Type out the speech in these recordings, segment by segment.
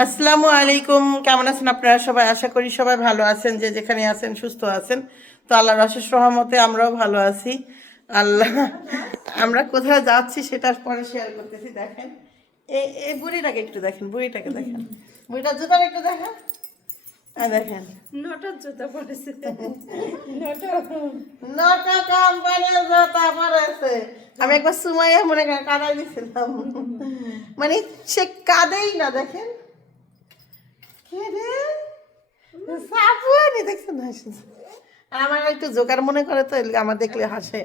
আসসালামু আলাইকুম, কেমন আছেন আপনারা সবাই? আশা করি সবাই ভালো আছেন, যে যেখানে আছেন সুস্থ আছেন। তো আল্লাহর অশেষ রহমতে আমরাও ভালো আছি। আল্লাহ, আমরা কোথায় যাচ্ছি সেটা পরে শেয়ার করতেছি। দেখেন এই বুড়িটাকে একটু দেখেন, বুড়িটাকে দেখেন, বুড়িটার জুতার একটু দেখেন, দেখেন নটার জুতা পড়েছে। নটা কোম্পানির জুতা পরেছে। আমি একবার সুমাইয়া মনে করেন কাদাই দিছিলাম, মানে সে কাঁদেই না। দেখেন আমার একটু জোকার মনে করে, তো আমার দেখলে হাসে।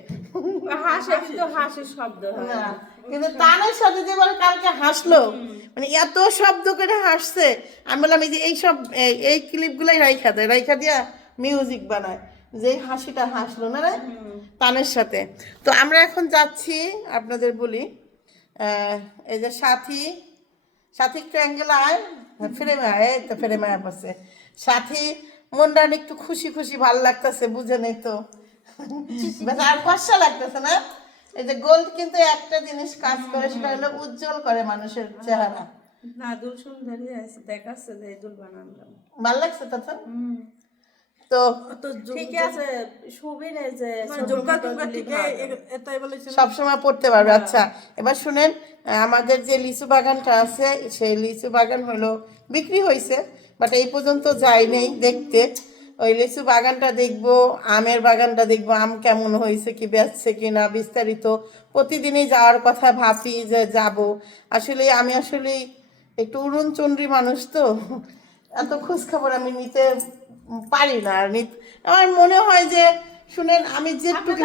হাসে কিন্তু হাসির শব্দ হয় না, কিন্তু তানের সাথে যে বলে কালকে হাসলো, মানে এত শব্দ করে হাসছে। আমি বললাম এই যে এইসব এই ক্লিপগুলাই রাইখা দিয়া মিউজিক বানায়, যে হাসিটা হাসলো না রে তানের সাথে। তো আমরা এখন যাচ্ছি, আপনাদের বলি, এই যে সাথী সাথী একটু অ্যাঙ্গেল আয়, ফ্রেমে আয়, তো ফ্রেমে আয় পড়ছে সাথী। মনটা একটু খুশি খুশি ভালো লাগতেছে, বুঝে নেই তো আর ফর্সা লাগতেছে না। এই যে গোল্ড কিন্তু একটা জিনিস কাজ করে, সেটা হলো উজ্জ্বল করে মানুষের চেহারা। না দুল সুন্দরী আছে, দেখাচ্ছে যে দুল বানালাম, ভালো লাগছে তো। তো ঠিক আছে, সুবিনে যে সবসময় পড়তে পারবে। আচ্ছা, এবার শুনেন, আমাদের যে লিচু বাগানটা আছে, সেই লিচু বাগান হলো বিক্রি হয়েছে, বাট এই পর্যন্ত যাই নেই দেখতে। ওই লিচু বাগানটা দেখবো, আমের বাগানটা দেখবো, আম কেমন হয়েছে, কি বেচছে কি না, বিস্তারিত প্রতিদিনই যাওয়ার কথা ভাবি যে যাব। আসলে আমি একটু উড়নচণ্ডী মানুষ, তো এত খোঁজ খবর আমি নিতে পারি না। আর আমার মনে হয় যে, শুনেন, আমি যেটুকু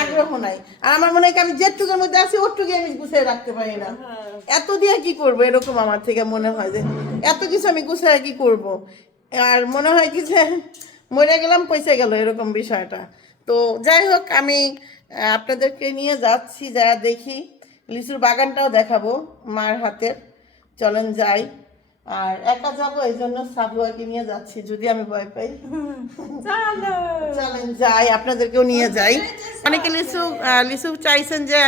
আগ্রহ নাই, আর আমার মনে হয় আমি যেটুকুর মধ্যে আছি ওটুকু আমি গুছিয়ে রাখতে পারি না। এত দিয়ে কি করবো, এরকম আমার থেকে মনে হয় যে এত কিছু আমি গুছিয়ে কি করব। আর মনে হয় কি যে মরে গেলাম পয়সা গেল, এরকম বিষয়টা। তো যাই হোক, আমি আপনাদেরকে নিয়ে যাচ্ছি, যা দেখি লিচুর বাগানটাও দেখাবো মার হাতের। চলেন যাই। আর একা যাবো, এই জন্য সাবুয়াকে নিয়ে যাচ্ছি, যদি আমি ভয় পাই। চলেন যাই, আপনাদেরকেও নিয়ে যাই। অনেকে লিচু চাইছেন যে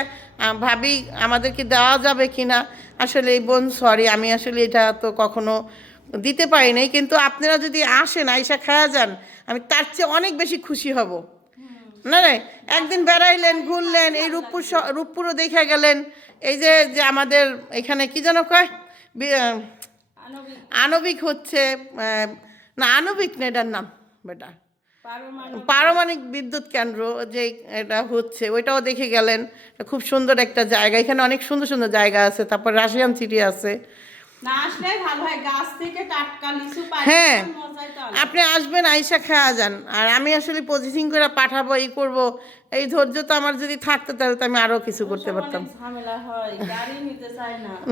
ভাবি আমাদেরকে দেওয়া যাবে কিনা। আসলে এই বোন, সরি, আমি আসলে এটা তো কখনো দিতে পারি নাই, কিন্তু আপনারা যদি আসেন, আইসা খায়া যান, আমি তার চেয়ে অনেক বেশি খুশি হব। না রে, একদিন বেড়াইলেন, ঘুরলেন, এই রূপপুরও দেখে গেলেন। এই যে যে আমাদের এখানে কি যেন কয়, আণবিক হচ্ছে, না আণবিক না, এটার নাম বেটা পারমাণবিক বিদ্যুৎ কেন্দ্র যে এটা হচ্ছে, ওইটাও দেখে গেলেন। খুব সুন্দর একটা জায়গা, এখানে অনেক সুন্দর সুন্দর জায়গা আছে। তারপর রাশিয়ান সিটি আছে। হ্যাঁ, আপনি আসবেন, আইসা খাওয়া যান। আর আমি আসলে প্রসেসিং করে পাঠাবো, এই করবো, এই ধৈর্য তো আমার যদি থাকতো তাহলে তো আমি আরো কিছু করতে পারতাম।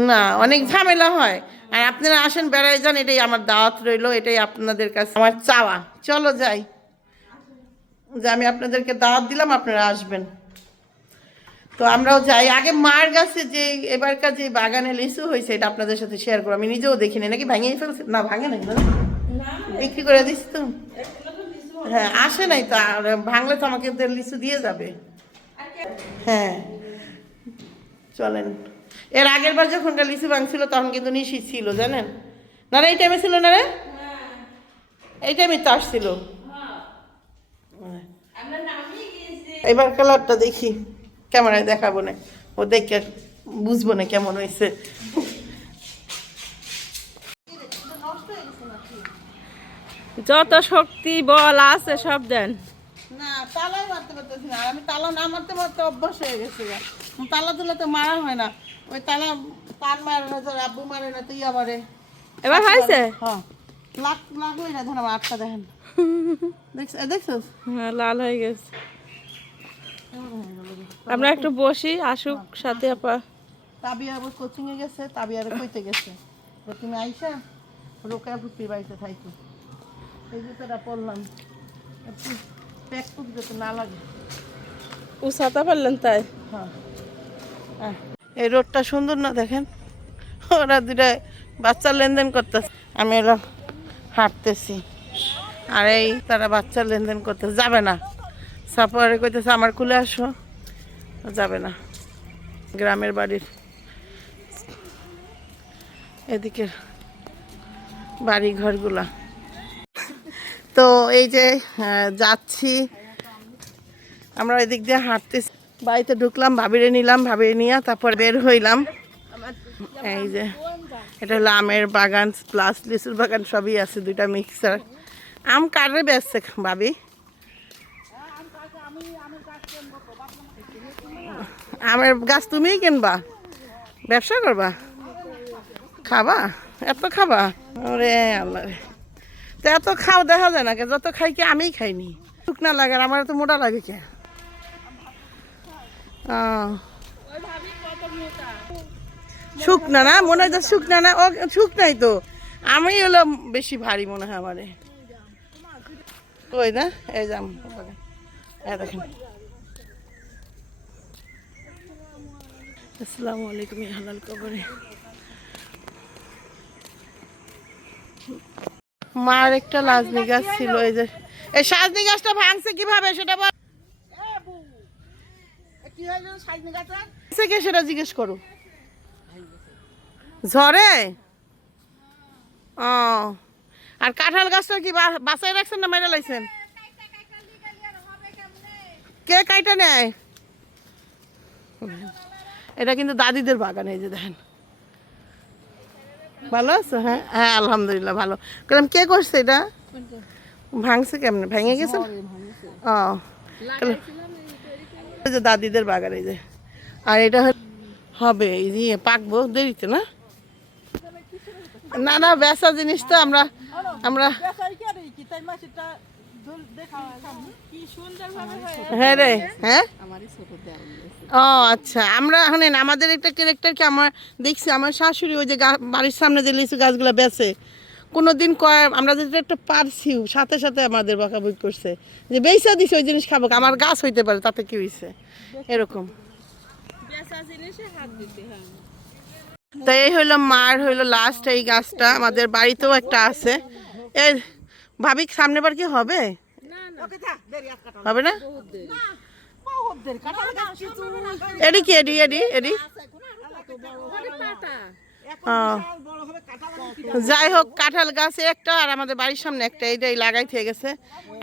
না, অনেক ঝামেলা হয়। আর আপনারা আসেন, বেড়াই যান, এটাই আমার দাওয়াত রইলো, এটাই আপনাদের কাছে আমার চাওয়া। চলো যাই, যে আমি আপনাদেরকে দাওয়াত দিলাম, আপনারা আসবেন। তো আমরাও যাই। আগে মার গাছে যে এবারকার যে বাগানে লিচু হয়েছে, এটা আপনাদের সাথে শেয়ার করবো। আমি নিজেও দেখিনি, নাকি ভাঙিয়ে ফেলছে? না, ভাঙে নাই, বিক্রি করে দিচ্ছি তো। হ্যাঁ, আসে নাই তো, আর ভাঙলে তো আমাকে লিচু দিয়ে যাবে। হ্যাঁ, চলেন। এর আগের বার যখন লিচু ভাঙছিল তখন কিন্তু নিশি ছিল, জানেন না রে? এই টাইমে ছিল না রে? এই টাইমে তো আসছিল। এবার কালারটা দেখি, ক্যামেরায় দেখাবো না, ও দেখে বুঝবো না কেমন হয়েছে। যত শক্তি বল আছে সব দেন। না, তালাই মারতে পারতেছি না। আমি তালা না মারতে মারতে অভ্যাস হয়ে গেছে। তালা তুলে তো মারা হয় না, ওই তালা তার মারে না, তোর আব্বু মারে না, তুই আমারে। এবার হয়েছে? হ্যাঁ, লাগলোই না। ধর আমার আটটা দেখেন, দেখছো? হ্যাঁ, লাল হয়ে গেছে। আমরা একটু বসি, আসুক সাথে আপা। তাবিয়া আবার কোচিংয়ে গেছে, তাবিয়ারে কইতে গেছে তুমি আইসা রোকা ফুপির বাড়িতে থাইকো। এই জুতোটা পরলাম, একটু প্যাক টুক যাতে না লাগে। উসাতা পারলেন তাই? হ্যাঁ, এই রোডটা সুন্দর না? দেখেন, ওরা দুটা বাচ্চা লেনদেন করতেছে, আমি এরা হাঁটতেছি, আর এই তারা বাচ্চা লেনদেন করতেছে। যাবে না, সাপোয়ারে কইতেছে আমার খুলে আসো, যাবে না। গ্রামের বাড়ির এদিকের বাড়ি ঘরগুলা। তো এই যে যাচ্ছি আমরা এদিক দিয়ে হাঁটতেছি, বাড়িতে ঢুকলাম, ভাবিরে নিলাম, ভাবিরে নিয়ে তারপর বের হইলাম। এই যে এটা হলো আমের বাগান প্লাস লিচুর বাগান, সবই আছে, দুইটা মিক্সার। আম কাটে বেচছে ভাবি। আমের গাছ তুমিই কিনবা, ব্যবসা করবা, খাবা, এত খাবা? ওরে আল্লাহ রে, তো এত খাও দেখা যায় না, যত খাই কি আমিই খাইনি। শুকনা লাগে, আর আমার তো মোটা লাগে কে? শুকনা না মনে হয়, শুকনা না, ও শুকনাই তো, আমি হলো বেশি ভারী মনে হয় আমারে। ওই না, এই যে দেখেন। আসসালামু আলাইকুম, হালাল কবরে। মার একটা লাজনি গাছ ছিল, এই যে এই সাজনি গাছটা ভাঙছে কিভাবে সেটা বল, সেটা জিজ্ঞেস করো। ঝড়ে? ও, আর কাঁঠাল গাছটা কি বাসায় রাখছেন না মেরে লাইছেন? কে কাইটা নেয়? এটা কিন্তু দাদিদের বাগান, এই যে দেখেন। ভালো আছো? হ্যাঁ হ্যাঁ আলহামদুলিল্লাহ ভালো। বললাম কে করছে এটা? ভাঙছে কেমনে, ভেঙে গেছে? ও, এই যে দাদিদের বাগান, এই যে। আর এটা হবে এই যে পাকবো দেরিতে না? না না, বেচা জিনিস তো আমরা হ্যাঁ রে, হ্যাঁ ও আচ্ছা। আমরা শোনেন, আমাদের একটা ক্যারেক্টার কি, আমার দেখছি আমার শাশুড়ি ওই যে বাড়ির সামনে যে লিচু গাছগুলো বেচে, কোনোদিন কয় আমরা যদি একটা পারছি, সাথে সাথে আমাদের বকাবকি করছে যে বেচা দিছে ওই জিনিস খাবো, আমার গাছ হইতে পারে তাতে কি হয়েছে, এরকম। তো এই হইলো মার হইলো লাস্ট এই গাছটা, আমাদের বাড়িতেও একটা আছে। এই ভাবি সামনে বার কি হবে? হবে না? এডি কি এডি এডি এডি যাই হোক, কাঁঠাল গাছে একটা আর আমাদের বাড়ির সামনে একটা, এইটাই লাগাই থেকে গেছে।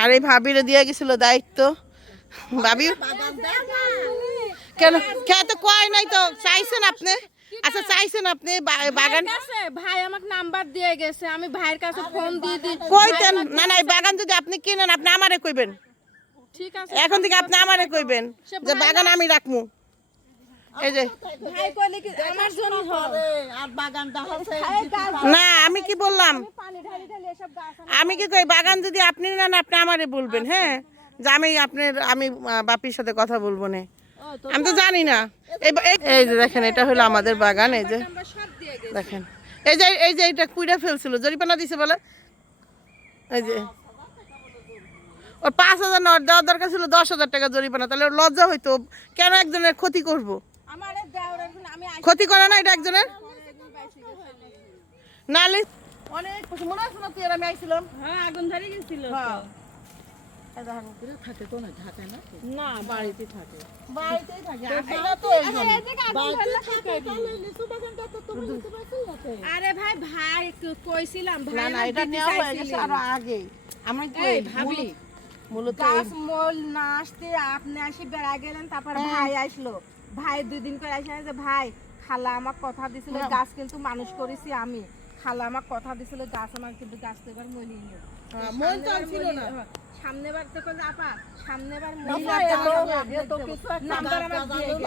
আর এই ভাবিরে দিয়ে গেছিল দায়িত্ব। ভাবি কেন খেতে কয় নাই তো, চাইছেন আপনি? আচ্ছা চাইছেন আপনি বাগান? ভাই আমাকে নাম্বার দিয়ে গেছে, আমি ভাইয়ের কাছে ফোন দিয়ে দিই। কইতেন না না, এই বাগান যদি আপনি কিনেন আপনি আমারে কইবেন। ঠিক আছে, এখন থেকে আপনি আমারে কইবেন যে বাগান আমি রাখমু। এই যে ভাই কইলে কি আমার জন্য হবে আর বাগানটা হচ্ছে না, আমি কি বললাম, পানি ঢালি ঢালি এসব গাছ। আমি কি কই বাগান যদি আপনি নেন আপনি আমারে বলবেন, হ্যাঁ, যে আমি বাপির সাথে কথা বলবো না, আমি তো জানি না। এই যে দেখেন, এটা হলো আমাদের বাগান, এই যে দেখেন, এই যে এটা কুইড়া ফেলছিল, জরিপানা দিছে বলে। এই যে ওর 5,000 নেওয়ার দেওয়ার দরকার ছিল, 10,000 টাকা জরিপানা, তাহলে ওর লজ্জা হইতো, কেন একজনের ক্ষতি করব? ক্ষতি করে না এটা একজনের? নালে অনেক মনে আছে না, তুই আর আমি আইছিলাম, হ্যাঁ আগুন ধরে গেছিল। হ্যাঁ থাকে তো না, ঢাকা না, না বাড়িতে থাকে, বাড়িতেই থাকে। আরে ভাই ভাই কইছিলাম, না ভাই না, এটা নেওয়া হয়ে গেছে আরো আগে। আমি কই ভাবি মূলত গাছ মোল না আসতে আপনি আসি বেড়া গেলেন, তারপর ভাই আসলো, ভাই 2 দিন করে আসলে যে ভাই খালা আমার কথা দিছিল গাছ কিন্তু মানুষ করেছি আমি, খালা আমার কথা দিছিল গাছ আমার কিন্তু গাছ তো এবার মলিয়ে নিও, মন তো ছিল না। সামনে বার থেকে আপা সামনে বার নাম্বার আমার দিয়ে গেছে।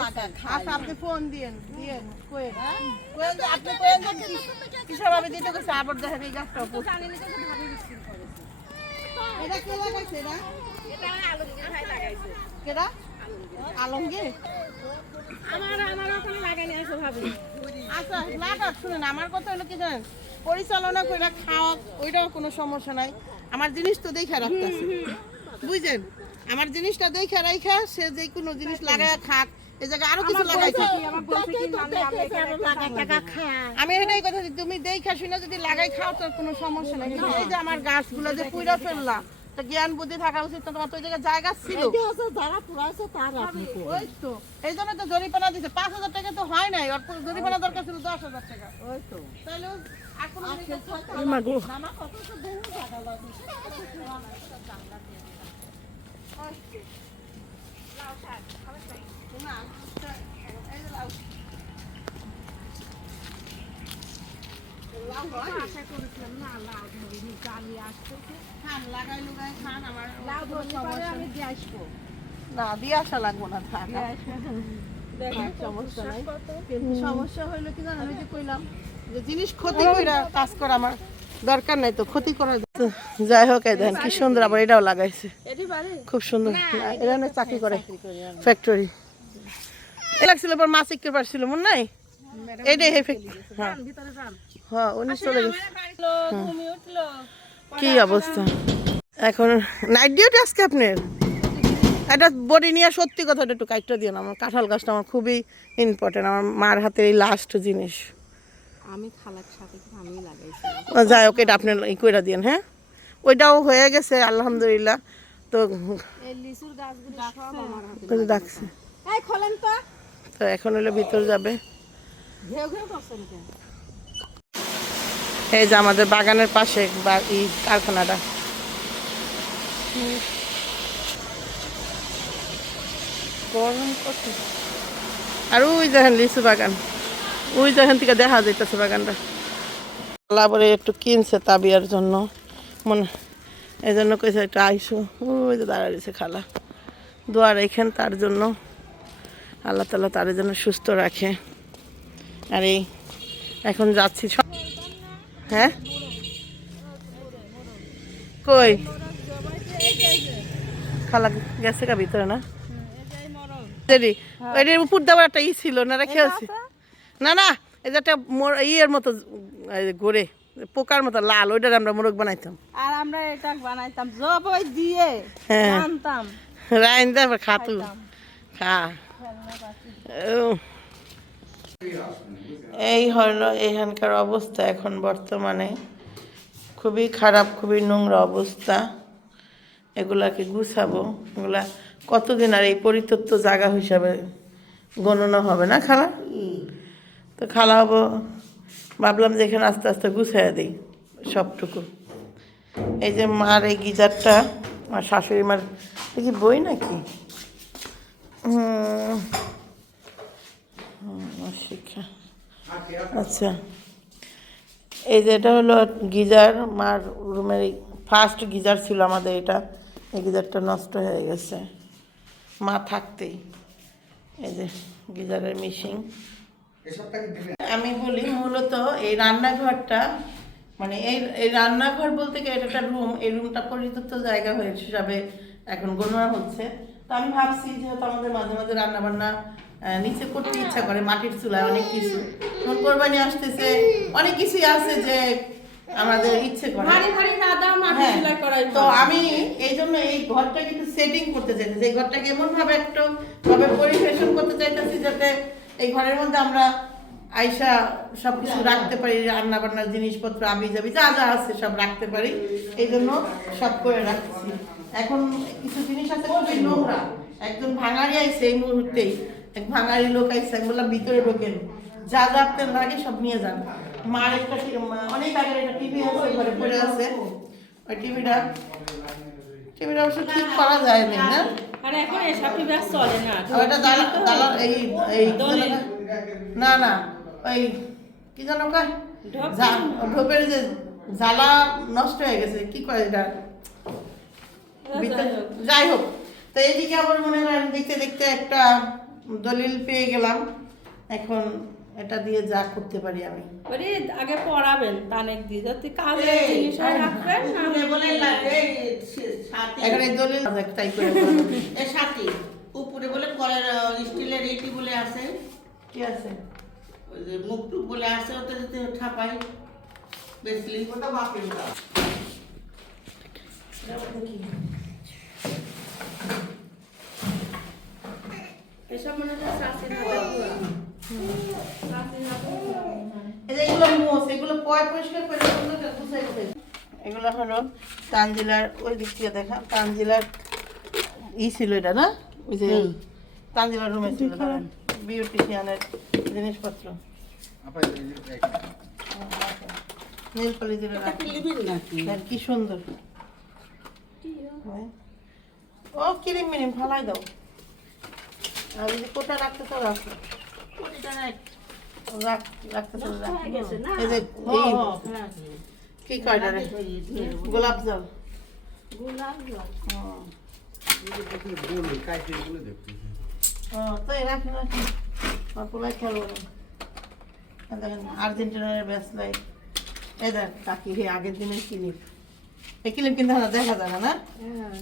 আচ্ছা আপনি ফোন দিয়েন কোয়েন কোয়েন আপনি কোয়েন কিসব ভাবে দিতে গেছে, আবার দেখেন এই গাছটা জানি না যে ভাবি বিক্রি করেছে। এটা কে লাগাইছে? এটা আলমগীর ভাই লাগাইছে। কেডা? আলমগীর? আমার ওখানে লাগাইনি আছে ভাবি। আচ্ছা লাগাক, শুনেন আমার কথা হলো কি জানেন, পরিচালনা করে খাওয়া ওইটাও কোনো সমস্যা নাই, আমার জিনিস তো দেখা রাখতেছে, বুঝছেন? আমার জিনিসটা দেখা রাখা, সে যে কোনো জিনিস লাগায় খাক, এই জায়গায় আরো কিছু লাগাইছে। আমি এটাই কথা, তুমি দেখা শুনে যদি লাগাই খাও তো কোনো সমস্যা নাই, কিন্তু এই যে আমার গাছগুলো যে পুইরা ফেললা, একটা জ্ঞান বুদ্ধি থাকা উচিত না? তোমার তো ওই জায়গায় জায়গা ছিল। যারা পুরাইছে তার আপনি ওই তো এই জন্য তো জরিমানা দিছে। 5,000 টাকা তো হয় নাই, ওর জরিমানা দরকার ছিল 10,000 টাকা। ওই তো তাহলে ও এখন নানা কত তো দেহ টাকা লাগে আশা করেছিলাম না লাউ ধরিনি, জালি আসতেছে। খান লাগাই লুগাই খান, আমার লাউ ধরলে পরে আমি দিয়ে আসবো। না দিয়ে আসা লাগবো না, থাক। দেখেন সমস্যা নাই, কিন্তু সমস্যা হইলো কি জানেন, ওই যে কইলাম যে জিনিস ক্ষতি কইরা কাজ করা আমার দরকার নাই, তো ক্ষতি করা যাই হোক। এই দেখেন কি সুন্দর, আবার এটাও লাগাইছে, এটি বাড়ি খুব সুন্দর। এরা না চাকরি করে ফ্যাক্টরি। এ লাগছিল পর মাছ ইকতে পারছিল মনে নাই, এইটাই হে ফ্যাক্টরি। হ্যাঁ ভিতরে যান। হ্যাঁ উনি চলে গেছে। তুমি উঠলো কি অবস্থা এখন? নাইট ডিউটি আজকে আপনার? এটা বডি নিয়ে সত্যি কথাটা একটু কাইটটা দিও না, আমার কাঁঠাল গাছটা আমার খুবই ইম্পর্টেন্ট, আমার মার হাতের এই লাস্ট জিনিস। আমি খালার সাথে আমি লাগাইছি। যাই হোক, এটা আপনি ই করে দিন। হ্যাঁ ওইটাও হয়ে গেছে আলহামদুলিল্লাহ। তো এই লিচুর গাছগুলো সব আমার হাতে। ওই যে ডাকছে, এই খোলেন তো। তো এখন হলে ভিতর যাবে। ঘেউ ঘেউ করছেন কেন? এই যে আমাদের বাগানের পাশে এই কারখানাটা। গরম কত! আর ওই দেখেন লিচু বাগান, ওই যেখান থেকে দেখা যাইতেছে বাগানটা। লাবরে একটু কিনছে তাবিয়ার জন্য, মনে এই জন্য কইছে একটু আইসো। ওই যে দাঁড়াইছে খালা, দোয়া রেখেন তার জন্য, আল্লাহ তাআলা তার জন্য সুস্থ রাখে। আর এই এখন যাচ্ছি। হ্যাঁ কই খালা গেছে কা ভিতরে? না এটার উপর দেওয়ার একটা ই ছিল না, রেখে আছে। না না, এই যে একটা ইয়ের মতো ঘুরে পোকার মতো লাল, ওইটার আমরা মোরগ বানাইতাম। আর আমরা এটা বানাইতাম জবই দিয়ে আনতাম, রাইন দে খাতু খা। এই হলো এখানকার অবস্থা এখন বর্তমানে, খুবই খারাপ, খুবই নোংরা অবস্থা। এগুলাকে গুছাবো, এগুলা কতদিন আর এই পরিত্যক্ত জায়গা হিসাবে গণনা হবে না খালা? তো খালা হবো, ভাবলাম যে এখানে আস্তে আস্তে গুছাইয়া দিই সবটুকু। এই যে মার এই গিজারটা, আমার শাশুড়ি মার কি বই নাকি শিক্ষা, আচ্ছা। এই যে এটা হলো গিজার, মার রুমের ফার্স্ট গিজার ছিল আমাদের এটা। এই গিজারটা নষ্ট হয়ে গেছে মা থাকতেই। এই যে গিজারের মিশিং। আমি বলি মূলত এই রান্নাঘরটা, মানে এই রান্নাঘর বলতে কি এটা একটা রুম, এই রুমটা পরিত্যক্ত জায়গা হয়ে হিসাবে এখন গণনা হচ্ছে। তো আমি ভাবছি যেহেতু আমাদের মাঝে মাঝে রান্না বান্না নিচে করতে ইচ্ছা করে, মাটির চুলায় অনেক কিছু, এখন কোরবানি আসতেছে, অনেক কিছুই আছে যে আমাদের ইচ্ছে করে। হ্যাঁ, তো আমি এই জন্য এই ঘরটাকে একটু সেটিং করতে চাইতেছি, এই ঘরটাকে এমন ভাবে একটু ভাবে পরিবেশন করতে চাইতেছি যাতে এই ঘরের মধ্যে আমরা আইসা সবকিছু রাখতে পারি, রান্না বান্নার জিনিসপত্র আবি যাবি যা যা আছে সব রাখতে পারি, এই জন্য সব করে রাখছি। এখন কিছু জিনিস আছে খুবই নোংরা, একজন ভাঙারি আইছে এই মুহূর্তেই, এক ভাঙারি লোক আইছে, আমি বললাম ভিতরে ঢোকেন, যা যা আপনার লাগে সব নিয়ে যান। মার একটা অনেক আগের একটা টিভি আছে ঘরে পড়ে আছে, ওই টিভিটা অবশ্য ঠিক করা যায়নি না, আরে এখন এসব টিভি আর চলে না। ওইটা এই না না ওই কি জানো কয় ঢোপের যে জ্বালা নষ্ট হয়ে গেছে, কি কয় এটা, যাই হোক। তো এইদিকে আবার মনে করেন দেখতে দেখতে একটা দলিল পেয়ে গেলাম, এখন এটা দিয়ে যা করতে পারি আমি। ওরে আগে পড়াবেন তানেক দিয়ে যদি কাজে জিনিস রাখবেন না বলে এখন এই দলিল একটাই করে এর সাথে উপরে বলে কলের স্টিলের এইটি বলে আছে, কি আছে ওই যে মুখটুক বলে আছে, ওতে যদি ঠাপাই বেসলি ওটা বাপের দাও। এসব মনে হয় শাস্তি না এগুলো মোষ, এগুলো পয় পরিষ্কার করে গুছাই এগুলো হলো তানজিলার, ওই দিক থেকে দেখা তানজিলার ছিল এটা না, ওই যে তানজিলার রুমে ছিল বিউটিশিয়ানের জিনিসপত্র, নীল পলিশের কি সুন্দর। ও ক্রিম মিনিম ফালাই দাও, আর যদি কোটা রাখতে তো রাখো, রাখতে তো এই যে কি কয়টা রে, গোলাপ জল, তাই রাখি রাখি পোলাই খেলবো না। দেখেন আর্জেন্টিনার ব্যাস লাইট, এই দেখ কাকি হে আগের দিনের ক্লিপ, এই ক্লিপ কিন্তু দেখা যায় না,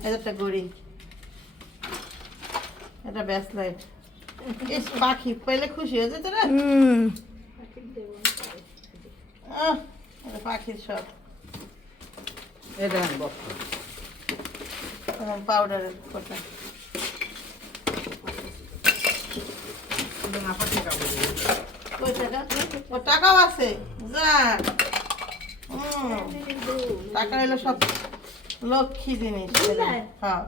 এটা গড়ি, এটা ব্যাস লাইট। এই পাখি পেলে খুশি হয়ে যেত না, পাখির সব পাউডারের কথা। ও টাকাও আছে, যা টাকা হলো সব লক্ষ্মী জিনিস। হ্যাঁ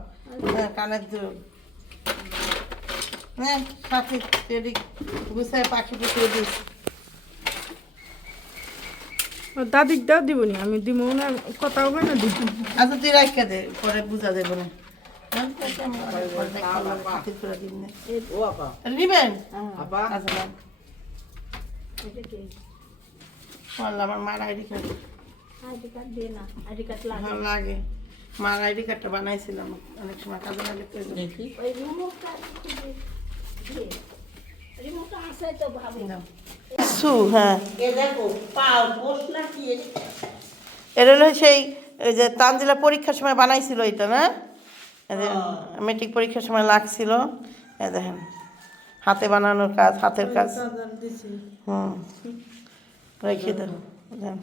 কানের দুল, হ্যাঁ সাথে টেডি গুছায় পাখি পুষিয়ে দিস। দাদিক দাও দিবনি, আমি দিব না, কথাও হয় না দিব। আচ্ছা তুই রাখা দে, পরে বুঝা দেবো না। নিবেন আমার মার আইডি কার্ড লাগে, মার আইডি কার্ডটা বানাইছিলাম অনেক সময়, কাজে লাগে। হ্যাঁ এটা হলো সেই ওই যে তানজিলা পরীক্ষার সময় বানাইছিল এটা না, মেট্রিক পরীক্ষার সময় লাগছিল। দেখেন হাতে বানানোর কাজ, হাতের কাজ। রেখে দাও,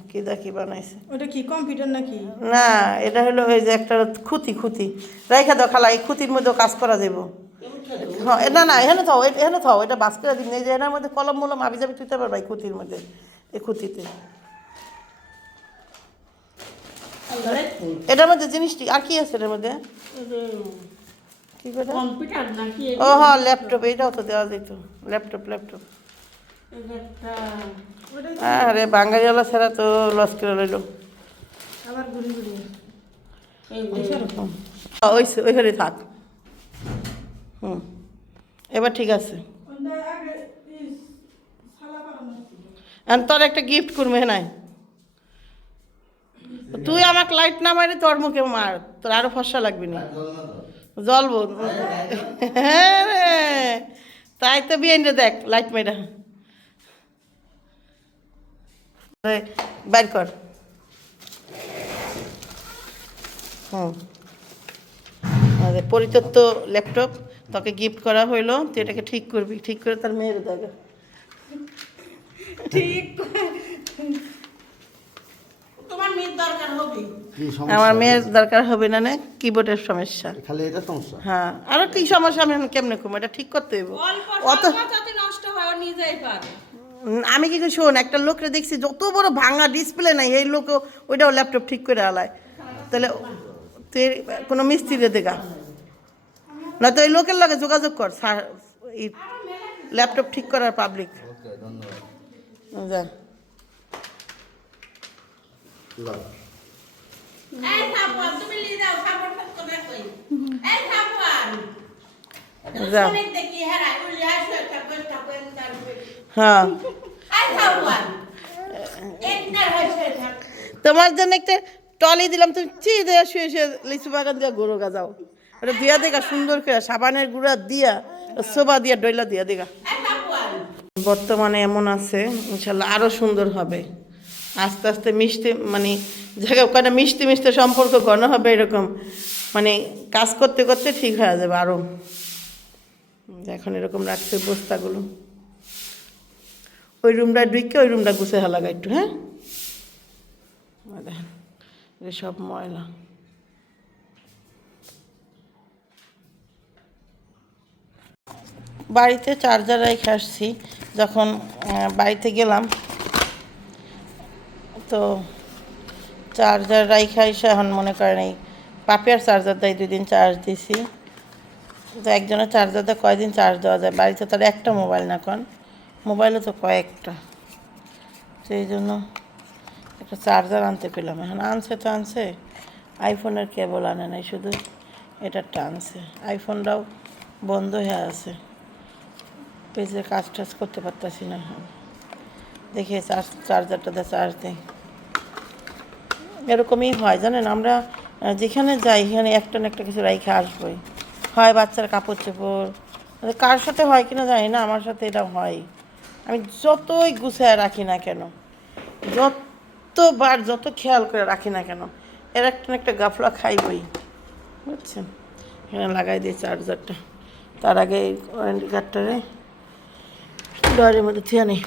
কি দা কি বানাইছে, ওটা কি কম্পিউটার নাকি? না এটা হলো ওই যে একটা খুঁতি, রেখে দাও খালা, এই খুঁতির মধ্যেও কাজ করা যাবো। হ্যাঁ না না এখানে থাও, এটা বাস করে দিন, এই যে এটার মধ্যে কলম মলম আবি যাবি তুইতে পারবা, এই খুঁতির মধ্যে, এই খুঁতিতে এটার মধ্যে জিনিসটি আর কি আছে এটার মধ্যে, ও হ্যাঁ ল্যাপটপ, এইটাও তো দেওয়া যেত, ল্যাপটপ। আরে বাঙালিওয়ালা ছাড়া তো লস করে রইল। ওইখানে থাক। এবার ঠিক আছে, তোর একটা গিফট করবে নাই, তুই আমাকে লাইট না মারি তোর মুখে মার, তোর আরো ফর্সা লাগবে না, জ্বলবো। হ্যাঁ রে, তাই তো বিয়ে দেখ লাইট মেরা বাইর কর। পরিত্যক্ত ল্যাপটপ তোকে গিফট করা হইলো, তুই এটাকে ঠিক করবি, ঠিক করে তার মেয়ের দেখা ঠিক। তোমার মেয়ের দরকার হবে, আমার মেয়ের দরকার হবে না, কিবোর্ডের সমস্যা খালি এটা সমস্যা। হ্যাঁ আরো কি সমস্যা, আমি এখন কেমনে কম, এটা ঠিক করতে হইব। অত নষ্ট হয় নিজেই পারে। আমি কি শোন, একটা লোকরে দেখছি যত বড় ভাঙা ডিসপ্লে নাই, এই লোক ওইটাও ল্যাপটপ ঠিক করে আলায়, তাহলে তুই কোনো মিস্ত্রিরে দেখা না, তো এই লোকের লগে যোগাযোগ কর, ল্যাপটপ ঠিক করার পাবলিক। যা হ্যাঁ তোমার জন্য একটা টলি দিলাম, তুমি চিয়ে দেওয়া শুয়ে শুয়ে লিচু বাগান দিয়া গরু গাজাও, ওটা দিয়া দেখা সুন্দর করে সাবানের গুঁড়া দিয়া সোবা দিয়া ডইলা দিয়া দেখা। বর্তমানে এমন আছে, ইনশাল্লাহ আরো সুন্দর হবে, আস্তে আস্তে মিশতে, মানে জায়গা ওখানে মিশতে সম্পর্ক ঘন হবে, এরকম মানে কাজ করতে করতে ঠিক হয়ে যাবে আরো। এখন এরকম রাখছে বস্তাগুলো, ওই রুমটা ঢুকে ওই রুমটা গুছে হালাগা একটু। হ্যাঁ দেখেন সব ময়লা, বাড়িতে চার্জার রেখে আসছি, যখন বাড়িতে গেলাম তো চার্জার রাইখা এসে এখন মনে করেন এই পাপিয়ার চার্জার দেয় 2 দিন চার্জ দিছি। তো একজনের চার্জার দিয়ে কয়দিন চার্জ দেওয়া যায়, বাড়িতে তার একটা মোবাইল না, কোন মোবাইলও তো কয়েকটা, সেই জন্য একটা চার্জার আনতে পেলাম। এখন আনছে তো আনছে, আইফোনের কেবল আনে নাই, শুধু এটারটা আনছে। আইফোনটাও বন্ধ হয়ে আছে, পেজে কাজ টাজ করতে পারতাছি না। দেখি চার্জারটা দিয়ে চার্জ দিই। এরকমই হয় জানেন, আমরা যেখানে যাই এখানে একটা না একটা কিছু রাইখে আসবোই, হয় বাচ্চার কাপড় চোপড়, কার সাথে হয় কিনা জানি না, আমার সাথে এটা হয়। আমি যতই গুছায় রাখি না কেন, যতবার যত খেয়াল করে রাখি না কেন, এর একটা না একটা গাফলা খাইবই, বুঝছেন। এখানে লাগাই দিই চার্জারটা, তার আগে এই ওয়ারেন্টি কার্ডটারে ডয়ের মধ্যে থিয়া নেই।